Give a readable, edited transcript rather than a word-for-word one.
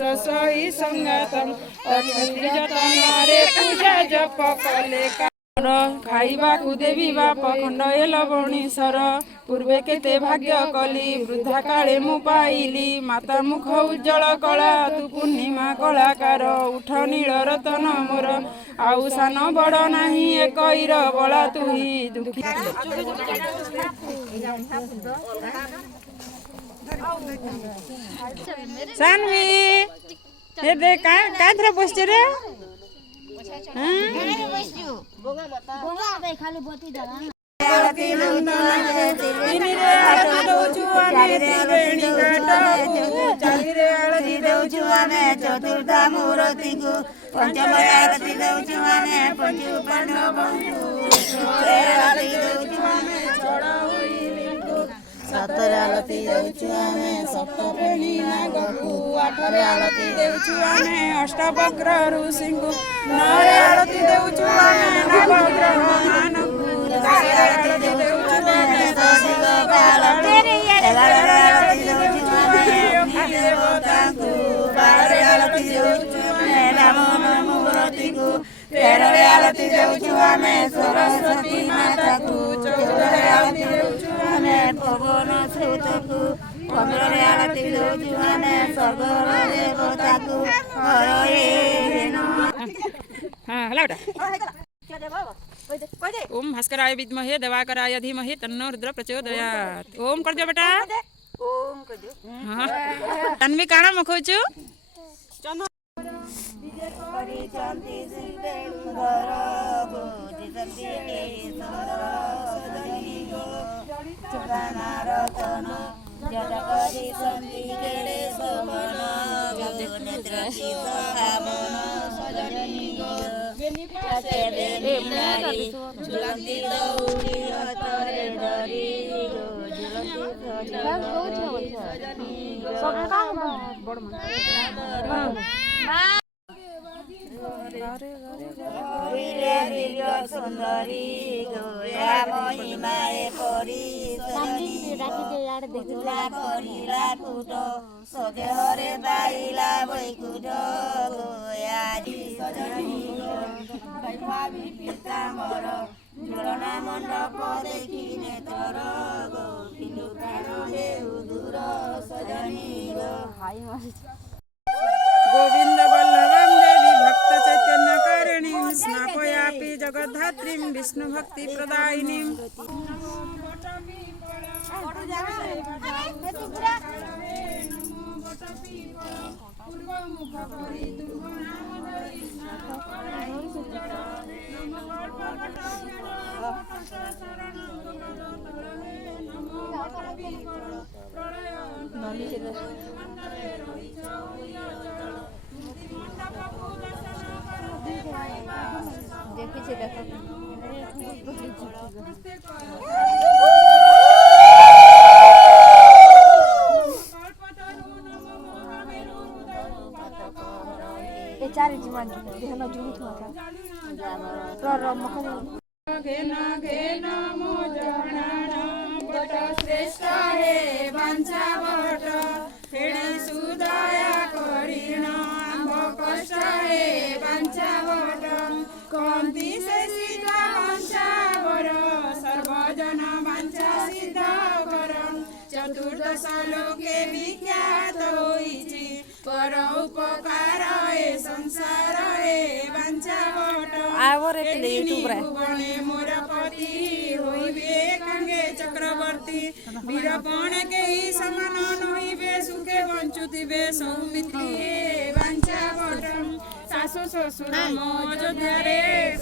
सही संगतम अक्षत्री जतनारे पूजा जप कले खाइबा को देवी बाप खंड ए लवणीश्वर पूर्वे केते भाग्य कली वृद्धा काले मु पाइली माता मुख उज्जवल कला तू पूर्णिमा कलाकार उठ नील रतन मोर आउ सान बड़ नाही एकईर बला तू ही दुखी सानवी हे दे काय थरा बसचे रे चतुर्था मूर्ति को पंचम आरती दौचु आमे पंचु पांडव सतर आलती दौचु आमे सप्तपेणी नागकू आठरे आलती दौचु आमे अष्टवक्र ऋषिंकु नवरे आलती दौचु आमे नवग्रह मानकू दशरे आलती दौचु आमे दशिग काल एगारे आलती दौचु आमे योगी देवतांकु बारे आलती दौचु आमे रामन मूर्तिकु तेररे आलती दौचु आमे सरस्वती माताकू चौदरे आलती दौचु आमे पवन सुतकू पंद्ररे आलती दौचु आमे स्वर्गर देवताकू हरे हाँ हला बेटा ओम भास्कराय विद्महे देवाकराय धीमहि तन्नो रुद्र प्रचोदयात् ओम कर दियो बेटा ओम कर दियो हां तन्वी काना मखोचु परिचंती सिंधुधर गोदितंती केसर सदनी गो चुरानारतन जटकरी संति केले सोमन नेत्रसी सखामन सदनी गो बेनिपासे देवी नारी झुलंती दौड़ी हतरे धरी गो झुलंती सदनी गो सुंदरी गोया महिमाए परी कुट सदेहरे बाइला बैकुट गोया पीताम्बर झुलना मंडप देखी नेतर गो किलु प्राण दूर सजनी गो गोविंद वल्लभं देवी भक्त चैतन्य कारिणीं स्नापयापि जगद्धात्रीं विष्णु भक्ति प्रदायिनीं पीछे देखो चार जीवन ध्यान जुड़ी घेन मो जहणान बट श्रेष्ठ हे वांछा बट फेणी सुदया करीण आंब कष्ट हे वांछा बट कंती से सिद्ध वांछा वर सर्वजन वांछा सिद्ध कर चतुर्दश लोके विख्यात होइछि पर उपकार ए संसार ए वांछा बट मोर पति होइबे कांगे चक्रवर्ती वीरपण के समान नहिबे सुखे बंचुतिबे सौमित्री वांछा बट सासु ससुर मो अयोध्या रे।